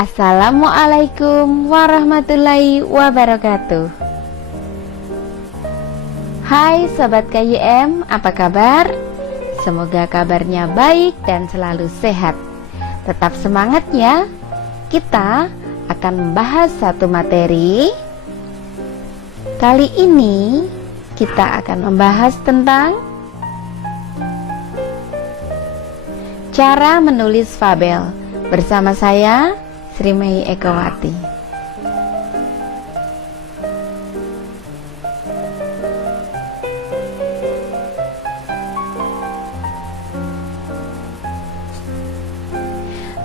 Assalamualaikum warahmatullahi wabarakatuh. Hai Sobat KYM, apa kabar? Semoga kabarnya baik dan selalu sehat. Tetap semangat ya. Kita akan membahas satu materi. Kali ini kita akan membahas tentang cara menulis fabel. Bersama saya Sri Mei Ekawati.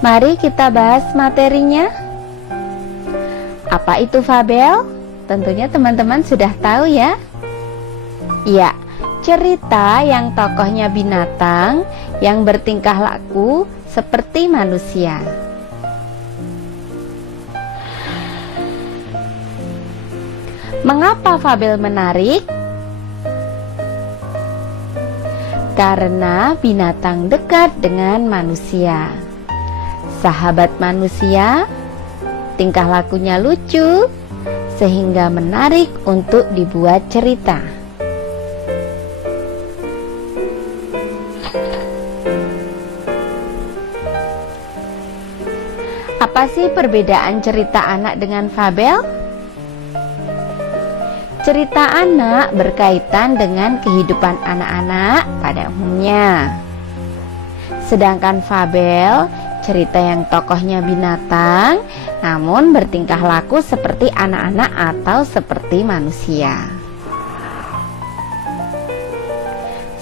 Mari kita bahas materinya. Apa itu fabel? Tentunya teman-teman sudah tahu ya. Ya, cerita yang tokohnya binatang yang bertingkah laku seperti manusia. Mengapa fabel menarik? Karena binatang dekat dengan manusia. Sahabat manusia, tingkah lakunya lucu, sehingga menarik untuk dibuat cerita. Apa sih perbedaan cerita anak dengan fabel? Cerita anak berkaitan dengan kehidupan anak-anak pada umumnya. Sedangkan fabel, cerita yang tokohnya binatang, namun bertingkah laku seperti anak-anak atau seperti manusia.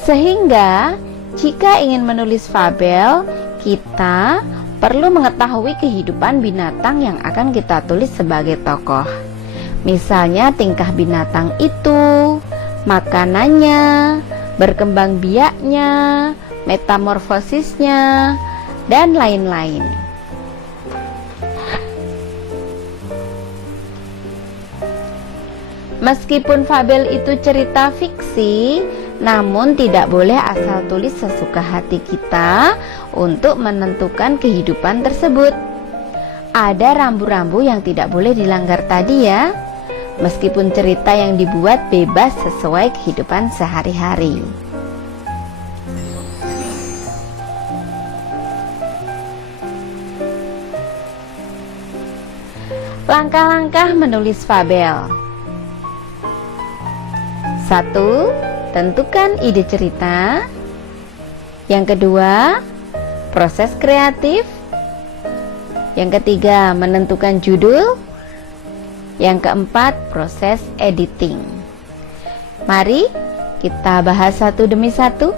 Sehingga, jika ingin menulis fabel, kita perlu mengetahui kehidupan binatang yang akan kita tulis sebagai tokoh. Misalnya tingkah binatang itu, makanannya, berkembang biaknya, metamorfosisnya, dan lain-lain. Meskipun fabel itu cerita fiksi, namun tidak boleh asal tulis sesuka hati kita untuk menentukan kehidupan tersebut. Ada rambu-rambu yang tidak boleh dilanggar tadi ya. Meskipun cerita yang dibuat bebas sesuai kehidupan sehari-hari. Langkah-langkah menulis fabel. 1. Tentukan ide cerita. Yang kedua, proses kreatif. Yang ketiga, menentukan judul. Yang keempat, proses editing. Mari kita bahas satu demi satu.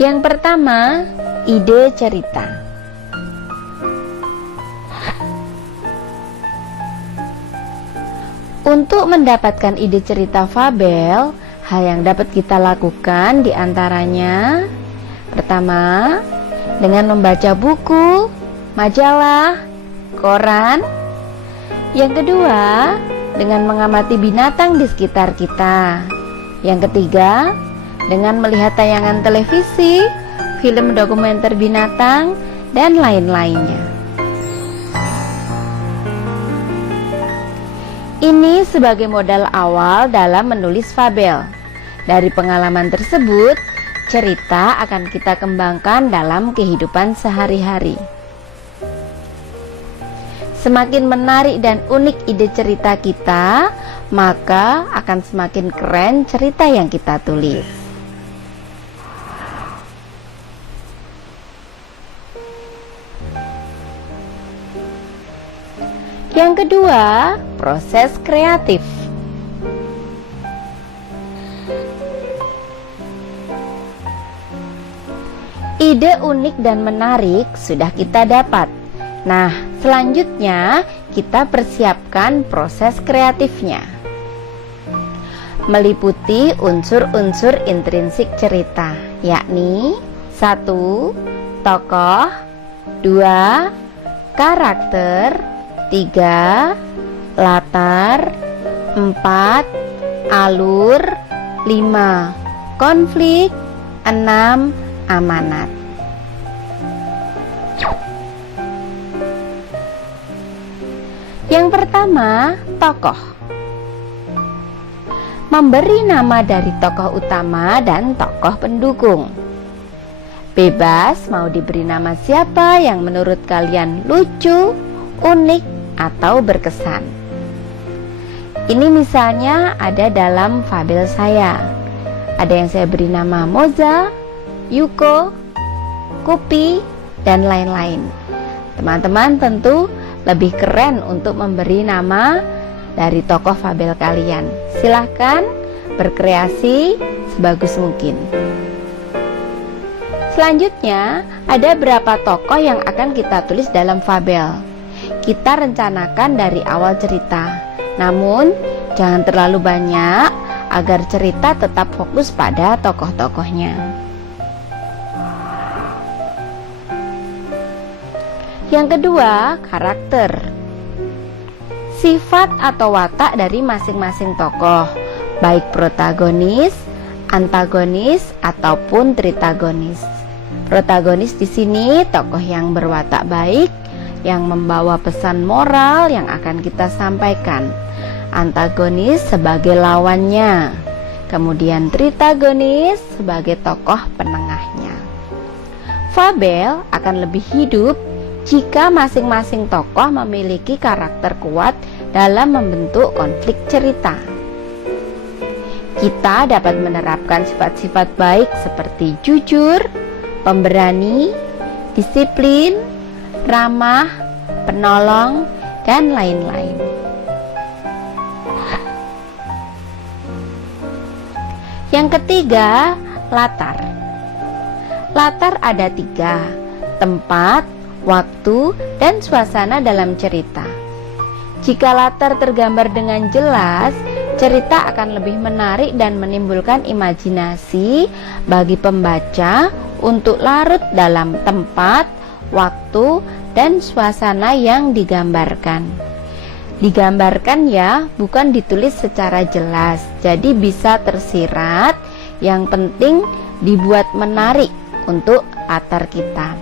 Yang pertama, ide cerita. Untuk mendapatkan ide cerita fabel, hal yang dapat kita lakukan diantaranya: pertama, dengan membaca buku, majalah, koran. Yang kedua, dengan mengamati binatang di sekitar kita. Yang ketiga, dengan melihat tayangan televisi, film dokumenter binatang, dan lain-lainnya. Ini sebagai modal awal dalam menulis fabel. Dari pengalaman tersebut, cerita akan kita kembangkan dalam kehidupan sehari-hari. Semakin menarik dan unik ide cerita kita, maka akan semakin keren cerita yang kita tulis. Yang kedua, proses kreatif. Ide unik dan menarik sudah kita dapat. Nah, selanjutnya kita persiapkan proses kreatifnya. Meliputi unsur-unsur intrinsik cerita, yakni 1. Tokoh, 2. Karakter, 3. Latar, 4. Alur, 5. Konflik, 6. amanat. Yang pertama, tokoh. Memberi nama dari tokoh utama dan tokoh pendukung. Bebas mau diberi nama siapa yang menurut kalian lucu, unik, atau berkesan. Ini misalnya ada dalam fabel saya. Ada yang saya beri nama Moza, Yuko, Kupi, dan lain-lain. Teman-teman tentu lebih keren untuk memberi nama dari tokoh fabel kalian. Silahkan berkreasi sebagus mungkin. Selanjutnya, ada berapa tokoh yang akan kita tulis dalam fabel. Kita rencanakan dari awal cerita, namun jangan terlalu banyak agar cerita tetap fokus pada tokoh-tokohnya. Yang kedua, karakter. Sifat atau watak dari masing-masing tokoh, baik protagonis, antagonis, ataupun tritagonis. Protagonis di sini tokoh yang berwatak baik, yang membawa pesan moral yang akan kita sampaikan. Antagonis sebagai lawannya, kemudian tritagonis sebagai tokoh penengahnya. Fabel akan lebih hidup jika masing-masing tokoh memiliki karakter kuat dalam membentuk konflik cerita. Kita dapat menerapkan sifat-sifat baik seperti jujur, pemberani, disiplin, ramah, penolong, dan lain-lain. Yang ketiga, latar. Latar ada 3, tempat, waktu, dan suasana dalam cerita. Jika latar tergambar dengan jelas, cerita akan lebih menarik dan menimbulkan imajinasi bagi pembaca untuk larut dalam tempat, waktu, dan suasana yang digambarkan. Digambarkan ya, bukan ditulis secara jelas, jadi bisa tersirat. Yang penting dibuat menarik untuk latar kita.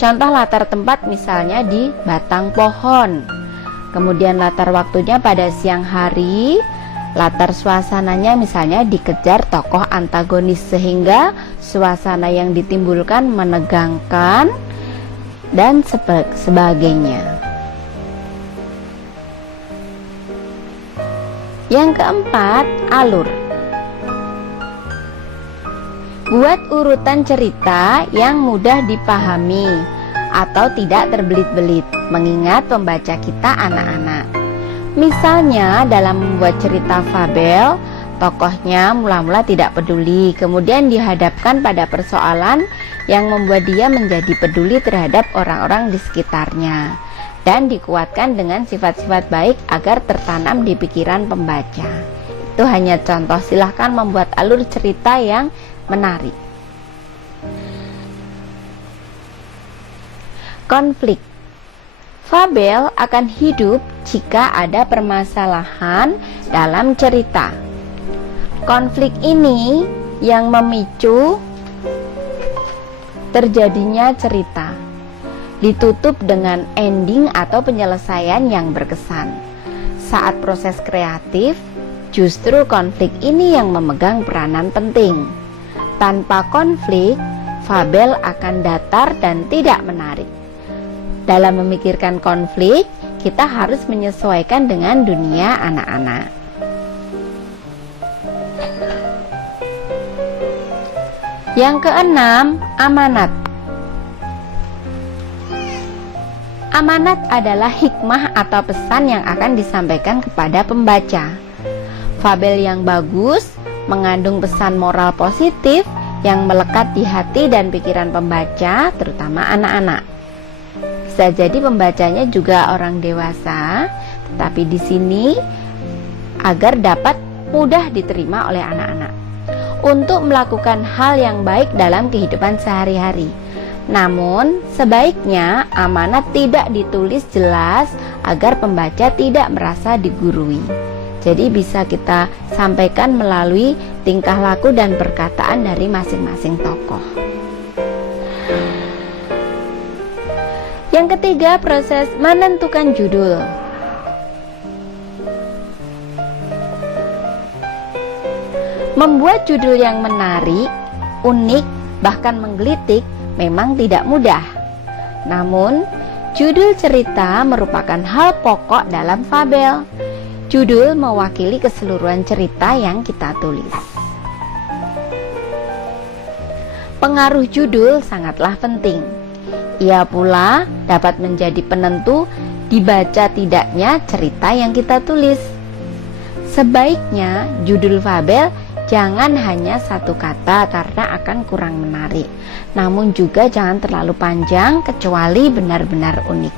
Contoh latar tempat misalnya di batang pohon. Kemudian latar waktunya pada siang hari. Latar suasananya misalnya dikejar tokoh antagonis, sehingga suasana yang ditimbulkan menegangkan dan sebagainya. Yang keempat, alur. Buat urutan cerita yang mudah dipahami atau tidak terbelit-belit, mengingat pembaca kita anak-anak. Misalnya dalam membuat cerita fabel, tokohnya mula-mula tidak peduli, kemudian dihadapkan pada persoalan yang membuat dia menjadi peduli terhadap orang-orang di sekitarnya, dan dikuatkan dengan sifat-sifat baik agar tertanam di pikiran pembaca. Itu hanya contoh, silahkan membuat alur cerita yang menarik. Konflik. Fabel akan hidup jika ada permasalahan dalam cerita. Konflik ini yang memicu terjadinya cerita. Ditutup dengan ending atau penyelesaian yang berkesan. Saat proses kreatif, justru konflik ini yang memegang peranan penting. Tanpa konflik, fabel akan datar dan tidak menarik. Dalam memikirkan konflik, kita harus menyesuaikan dengan dunia anak-anak. Yang keenam, amanat. Amanat adalah hikmah atau pesan yang akan disampaikan kepada pembaca. Fabel yang bagus mengandung pesan moral positif yang melekat di hati dan pikiran pembaca, terutama anak-anak. Bisa jadi pembacanya juga orang dewasa, tetapi di sini agar dapat mudah diterima oleh anak-anak untuk melakukan hal yang baik dalam kehidupan sehari-hari. Namun, sebaiknya amanat tidak ditulis jelas agar pembaca tidak merasa digurui. Jadi bisa kita sampaikan melalui tingkah laku dan perkataan dari masing-masing tokoh. Yang ketiga, proses menentukan judul. Membuat judul yang menarik, unik, bahkan menggelitik memang tidak mudah. Namun, judul cerita merupakan hal pokok dalam fabel. Judul mewakili keseluruhan cerita yang kita tulis. Pengaruh judul sangatlah penting. Ia pula dapat menjadi penentu dibaca tidaknya cerita yang kita tulis. Sebaiknya judul fabel jangan hanya satu kata karena akan kurang menarik. Namun juga jangan terlalu panjang kecuali benar-benar unik.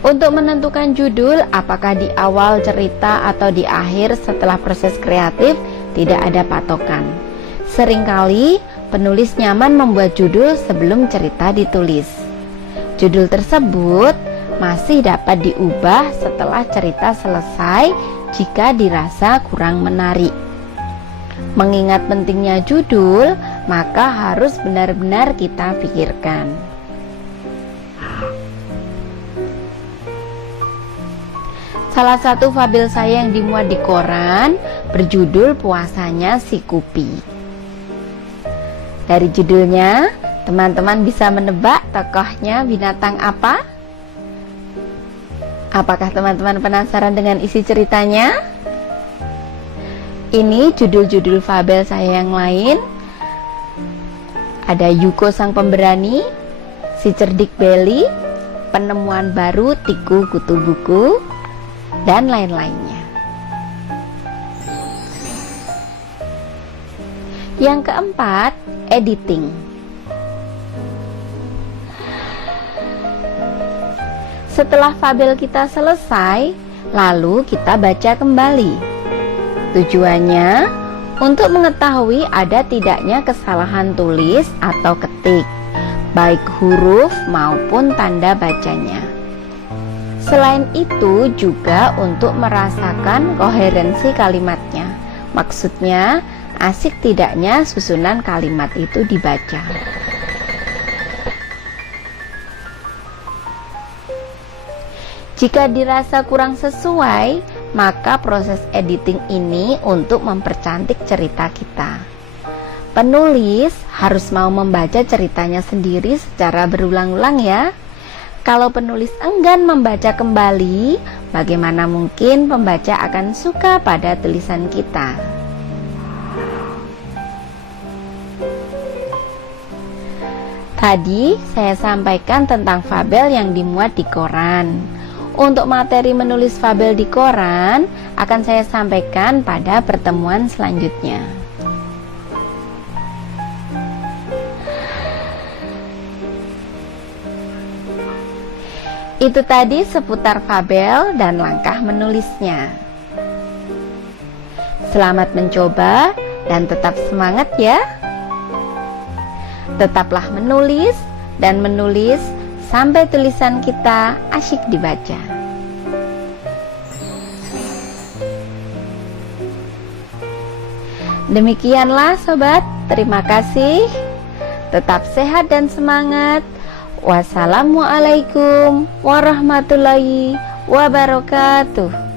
Untuk menentukan judul, apakah di awal cerita atau di akhir setelah proses kreatif, tidak ada patokan. Seringkali penulis nyaman membuat judul sebelum cerita ditulis. Judul tersebut masih dapat diubah setelah cerita selesai jika dirasa kurang menarik. Mengingat pentingnya judul, maka harus benar-benar kita pikirkan. Salah satu fabel saya yang dimuat di koran berjudul Puasanya Si Kupi. Dari judulnya, teman-teman bisa menebak tokohnya binatang apa? Apakah teman-teman penasaran dengan isi ceritanya? Ini judul-judul fabel saya yang lain. Ada Yuko Sang Pemberani, Si Cerdik Belly, Penemuan Baru Tiku Kutu Buku, dan lain-lainnya. Yang keempat, editing. Setelah fabel kita selesai, lalu kita baca kembali. Tujuannya untuk mengetahui ada tidaknya kesalahan tulis atau ketik, baik huruf maupun tanda bacanya. Selain itu juga untuk merasakan koherensi kalimatnya. Maksudnya, asik tidaknya susunan kalimat itu dibaca. Jika dirasa kurang sesuai, maka proses editing ini untuk mempercantik cerita kita. Penulis harus mau membaca ceritanya sendiri secara berulang-ulang ya. Kalau penulis enggan membaca kembali, bagaimana mungkin pembaca akan suka pada tulisan kita? Tadi saya sampaikan tentang fabel yang dimuat di koran. Untuk materi menulis fabel di koran akan saya sampaikan pada pertemuan selanjutnya. Itu tadi seputar fabel dan langkah menulisnya. Selamat mencoba dan tetap semangat ya. Tetaplah menulis dan menulis sampai tulisan kita asyik dibaca. Demikianlah sobat, terima kasih. Tetap sehat dan semangat. Wassalamualaikum warahmatullahi wabarakatuh.